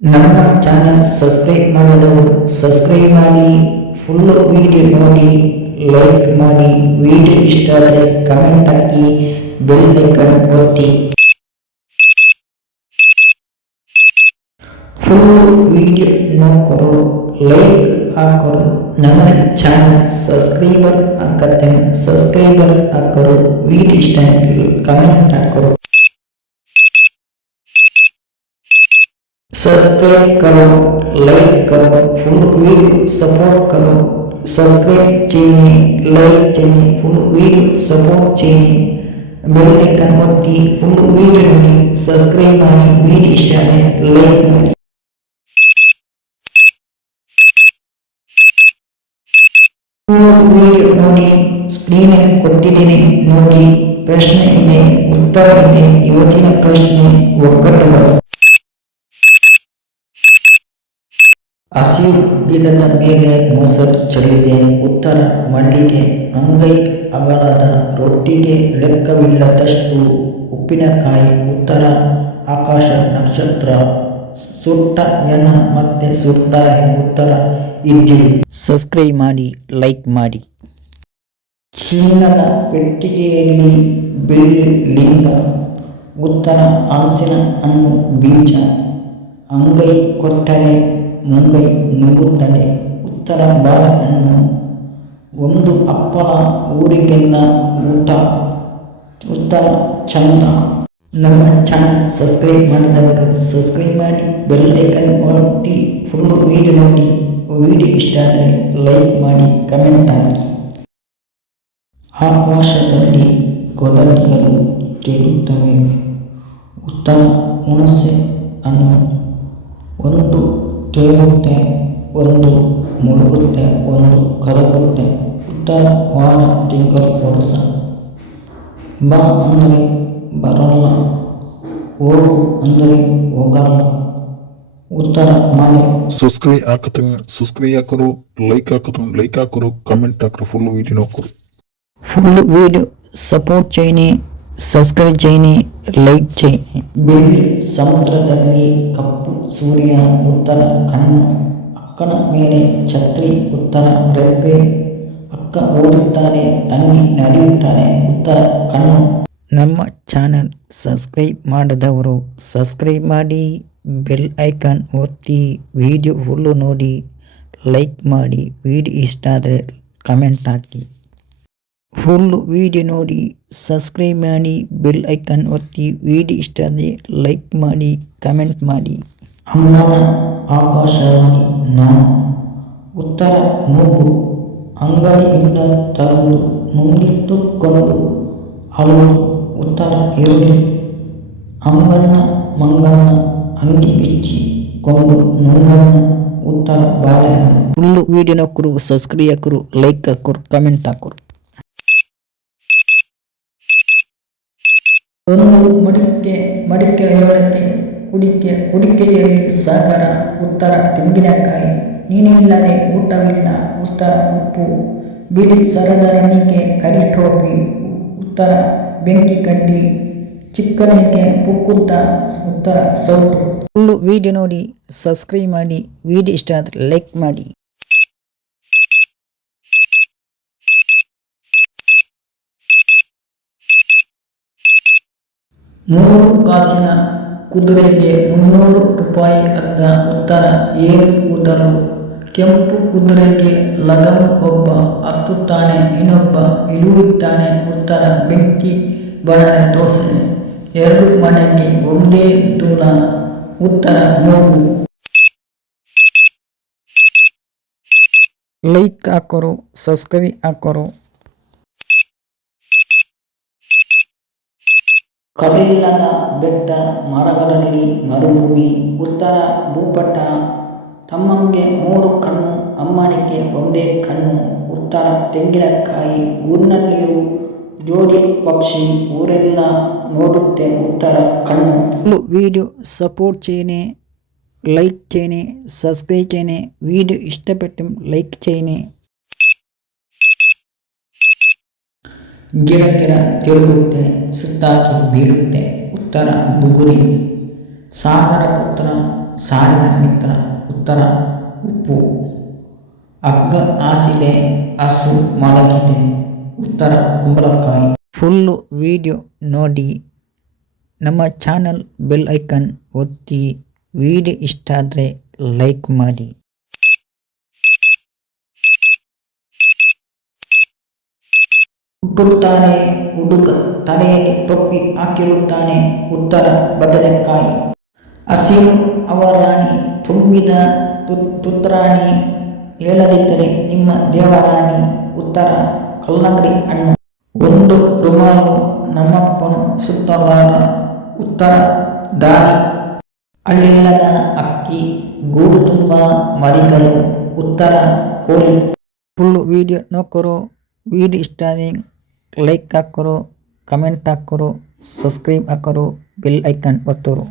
ನಮ್ಮ channel subscribe ಮಾಡದವರು subscribe ಮಾಡಿ ಫುಲ್ ವಿಡಿಯೋ ನೋಡಿ ಲೈಕ್ ಮಾಡಿ ವಿಡಿಯೋ ಇಷ್ಟ ಆದರೆ ಕಮೆಂಟ್ ಹಾಕಿ ಬೆಲ್ ಐಕನ್ ಒತ್ತಿ. ಫುಲ್ ವಿಡಿಯೋ ನೋಡ್ಕೊರು ಲೈಕ್ ಹಾಕೋರು ನಮ್ಮ ಚಾನಲ್ ಸಬ್ಸ್ಕ್ರೈಬರ್ ಹಾಕತ್ತೆ ಸಬ್ಸ್ಕ್ರೈಬರ್ ಹಾಕೋರು ವಿಡಿಯೋ ಇಷ್ಟ ಕಮೆಂಟ್ ಹಾಕೋರು सब्सक्राइब करो लाइक करो फुल वीडियो सपोर्ट करो सब्सक्राइब चाहिए लाइक चाहिए फुल वीडियो सपोर्ट चाहिए ಬೆಲ್ ಐಕನ್ ಒತ್ತಿ ಫುಲ್ ವಿಡಿಯೋ ನೋಡಿ ಸಬ್ಸ್ಕ್ರೈಬ್ ಮಾಡಿ ವಿಡಿಯೋ ಇಷ್ಟ ಆದರೆ ಲೈಕ್ ಮಾಡಿ ವಿಡಿಯೋ ನೋಡಿ ಸ್ಕ್ರೀನಲ್ಲಿ ಕೊಟ್ಟಿದ್ದೀನಿ ನೋಡಿ ಪ್ರಶ್ನೆ ಇದೆ ಉತ್ತರ ಇದೆ ಇವತ್ತಿನ ಪ್ರಶ್ನೆ ಒಗ್ಗಟ್ಟುಗಳು ಹಸಿರು ಗಿಡದ ಮೇಲೆ ಮೊಸರು ಚೆಲ್ಲಿದೆ. ಉತ್ತರ ಮಲ್ಲಿಗೆ ಅಂಗೈ ಅಗಲದ ರೊಟ್ಟಿಗೆ ಲೆಕ್ಕವಿಲ್ಲದಷ್ಟು ಉಪ್ಪಿನಕಾಯಿ, ಉತ್ತರ ಆಕಾಶ ನಕ್ಷತ್ರ ಸುಟ್ಟ ಎನ ಮತ್ತೆ ಸುಡ್ತಾರೆ ಉತ್ತರ ಇದ್ದಿಲು ಸಬ್ಸ್ಕ್ರೈಬ್ ಮಾಡಿ, ಲೈಕ್ ಮಾಡಿ. ಚಿನ್ನದ ಪೆಟ್ಟಿಗೆಯಲ್ಲಿ ಬೆಳ್ಳಿ ಲಿಂಗ. ಉತ್ತರ ಹಲಸಿನ ಹಣ್ಣು ಬೀಜ. ಅಂಗೈ ಕೊಟ್ಟರೆ ಮುಂಗೈ ನುಂಗುತ್ತದೆ ಉತ್ತರ ಬಾಳೆಹಣ್ಣು ಒಂದು ಅಪ್ಪಳ ಊರಿಗೆಲ್ಲ ಊಟ. ಉತ್ತರ ಚಂದ. ನಮ್ಮ ಚಾನಲ್ ಸಬ್ಸ್ಕ್ರೈಬ್ ಮಾಡಿದವರು ಸಬ್ಸ್ಕ್ರೈಬ್ ಮಾಡಿ ಬೆಲ್ ಐಕನ್ ಒತ್ತಿ ಫುಲ್ ವೀಡಿಯೋ ನೋಡಿ. ವೀಡಿಯೋ ಇಷ್ಟ ಆದರೆ ಲೈಕ್ ಮಾಡಿ ಕಮೆಂಟ್ ಹಾಕಿ. ಆಕಾಶದಲ್ಲಿ ಕೊಡಲಿಗಳು ತೇಲುತ್ತವೆ. ಉತ್ತರ ಹುಣಸೆ ಅನ್ನು ಒಂದು ತೇಲುತ್ತೆ ಒಂದು ಮುಳುಗುತ್ತೆ ಒಂದು ಕರಗುತ್ತೆ ಉತ್ತರ ವಾರ ತಿಂಗಳು ವರ್ಷ ಬಾ ಅಂದರೆ ಬರಲ್ಲ ಹೋಗು ಅಂದರೆ ಹೋಗಲ್ಲ ಉತ್ತರ ಮನೆ ಸಬ್ಸ್ಕ್ರೈಬ್ ಹಾಕತ್ತೀನಿ ಸಬ್ಸ್ಕ್ರೈಬ್ ಹಾಕೋರು ಲೈಕ್ ಹಾಕೋರು ಲೈಕ್ ಹಾಕೋರು ಕಮೆಂಟ್ ಹಾಕೋರು full video ನೋಡ್ಕೊರು full video support చేయని ಸಬ್ಸ್ಕ್ರೈಬ್ ಚೈನಿ ಲೈಕ್ ಚೈನಿ ಬಿಳಿ ಸಮುದ್ರದಲ್ಲಿ ಕಪ್ಪು ಸೂರ್ಯ ಉತ್ತರ ಕಣ್ಣು ಅಕ್ಕನ ಮೇಲೆ ಛತ್ರಿ ಉತ್ತರ ರೆಪ್ಪೆ. ಅಕ್ಕ ಓದುತ್ತಾನೆ ತಂಗಿ ನಡೆಯುತ್ತಾನೆ ಉತ್ತರ ಕಣ್ಣು. ನಮ್ಮ ಚಾನಲ್ ಸಬ್ಸ್ಕ್ರೈಬ್ ಮಾಡದವರು ಸಬ್ಸ್ಕ್ರೈಬ್ ಮಾಡಿ ಬೆಲ್ ಐಕಾನ್ ಒತ್ತಿ ವಿಡಿಯೋ ಹುಲ್ಲು ನೋಡಿ ಲೈಕ್ ಮಾಡಿ ವಿಡಿಯೋ ಇಷ್ಟ ಆದರೆ ಕಮೆಂಟ್ ಹಾಕಿ. ಫುಲ್ ವಿಡಿಯೋ ನೋಡಿ ಸಬ್ಸ್ಕ್ರೈಬ್ ಮಾಡಿ ಬೆಲ್ ಐಕನ್ ಒತ್ತಿ ವಿಡಿಯೋ ಇಷ್ಟ ಆದರೆ ಲೈಕ್ ಮಾಡಿ ಕಮೆಂಟ್ ಮಾಡಿ. ಅಮ್ಮನ ಆಕಾಶವಾಣಿ ನಾನು ಉತ್ತರ ಮೂಗು ಅಂಗಡಿಯಿಂದ ತರುವುದು ಮುಂದಿಟ್ಟುಕೊಂಡು ಅಳುವುದು ಉತ್ತರ ಇರಲಿ ಅಂಗಣ್ಣ ಮಂಗಣ್ಣ ಅಂಗಿ ಬಿಚ್ಚಿಕೊಂಡು ನುಂಗಣ್ಣ ಉತ್ತರ ಬಾಳೆಹಣ್ಣು. ಫುಲ್ಲು ವಿಡಿಯೋ ಹಾಕರು ಸಬ್ಸ್ಕ್ರೈಬ್ ಹಾಕರು ಲೈಕ್ ಹಾಕರು ಕಮೆಂಟ್ ಹಾಕರು ಒಂದು ಮಡಿಕೆ ಮಡಿಕೆ ಏಳಕ್ಕೆ, ಕುಡಿಕೆ, ಕುಡಿಕೆಯಲ್ಲಿ ಸಾಗರ, ಉತ್ತರ ತೆಂಗಿನಕಾಯಿ, ನೀನಿಲ್ಲದೆ ಊಟವಿಲ್ಲ, ಉತ್ತರ ಉಪ್ಪು, ಬಿಳಿ ಸರದರಣಿಕೆ ಕರಿಟೋಪಿ ಉತ್ತರ ಬೆಂಕಿ ಕಡ್ಡಿ ಚಿಕ್ಕನಿಗೆ ಪುಕ್ಕುತ್ತ ಉತ್ತರ ಸೌಟು. ಫುಲ್ಲು ವಿಡಿಯೋ ನೋಡಿ ಸಬ್ಸ್ಕ್ರೈಬ್ ಮಾಡಿ ವಿಡಿಯೋ ಇಷ್ಟ ಆದರೆ ಲೈಕ್ ಮಾಡಿ. ಮೂರು ಕಾಸಿನ ಕುದುರೆಗೆ ಮುನ್ನೂರು ರೂಪಾಯಿ ಅಗ್ಗ ಉತ್ತರ ಏನು ಕೂದಲು? ಕೆಂಪು ಕುದುರೆಗೆ ಲಗನು ಒಬ್ಬ, ಹತ್ತುತ್ತಾನೆ ಇನ್ನೊಬ್ಬ ಇಳುವುತ್ತಾನೆ ಉತ್ತರ ಬೆಂಕಿ, ಬಡನೆ ದೋಸೆ. ಎರಡು ಮನೆಗೆ ಒಂದೇ ದೂಲ. ಉತ್ತರ ಮೂಗು. ಲೈಕ್ ಹಾಕೋರು, ಸಬ್ಸ್ಕ್ರೈಬ್ ಹಾಕೋರು. ಕವಿಲ್ಲದ ಬೆಟ್ಟ ಮರಗಳಲ್ಲಿ ಮರುಭೂಮಿ ಉತ್ತರ ಭೂಪಟ ತಮ್ಮಂಗೆ ಮೂರು ಕಣ್ಣು ಅಮ್ಮನಿಗೆ ಒಂದೇ ಕಣ್ಣು ಉತ್ತರ ತೆಂಗಿನಕಾಯಿ ಊರಿನಲ್ಲಿರು ಜೋಡಿ ಪಕ್ಷಿ ಊರೆಲ್ಲ ನೋಡುತ್ತೆ ಉತ್ತರ ಕಣ್ಣು వీడియో సపోర్ట్ చేయని లైక్ చేయని సబ్స్క్రైబ్ చేయని వీడియో ఇష్టపెట్టి లైక్ చేయని ಗಿಡ ತಿರುಗುತ್ತೆ, ಸುತ್ತಾಕಿ ಬೀಳುತ್ತೆ. ಉತ್ತರ, ಬುಗುರಿ. ಸಾಗರ ಪುತ್ರ, ಸಾರಿನ ಮಿತ್ರ. ಉತ್ತರ, ಉಪ್ಪು. ಅಗ್ಗ ಆಸಿಲೆ ಹಸು ಮಲಗಿದೆ ಉತ್ತರ, ಕುಂಬಳಕಾಯಿ. ಫುಲ್ಲು ವಿಡಿಯೋ ನೋಡಿ. ನಮ್ಮ ಚಾನಲ್ ಬೆಲ್ ಐಕನ್ ಒತ್ತಿ. ವಿಡಿಯೋ ಇಷ್ಟ ಆದರೆ ಲೈಕ್ ಮಾಡಿ. ಹುಟ್ಟುತ್ತಾನೆ ಹುಡುಗ ತಲೆಯಲ್ಲಿ ಟೊಪ್ಪಿ ಹಾಕಿರುತ್ತಾನೆ ಉತ್ತರ ಬದನೆಕಾಯಿ. ಹಸಿರು ಅವರಾಣಿ ತುಂಬಿದ ತುತ್ರಾಣಿ ಹೇಳದಿದ್ದರೆ ನಿಮ್ಮ ದೇವರಾಣಿ ಉತ್ತರ ಕಲ್ಲಂಗಡಿ ಹಣ್ಣು ಒಂದು ರುಮಾಲು ನಮ್ಮಪ್ಪನ ಸುತ್ತಲಾರ ಉತ್ತರ ದಾರಿ. ಅಳ್ಳಿಲ್ಲದ ಅಕ್ಕಿ, ಗೂಡು ತುಂಬ ಮರಿಗಳು ಉತ್ತರ ಕೋಳಿ ಫುಲ್ ವಿಡಿಯೋ ನೋಡ್ಕೊರು. ವಿಡಿಯೋ ಇಷ್ಟ ಲೈಕ್ ಹಾಕೋರು ಕಮೆಂಟ್ ಹಾಕೋರು ಸಬ್ಸ್ಕ್ರೈಬ್ ಹಾಕೋರು ಬೆಲ್ ಐಕನ್ ಒತ್ತೋರು.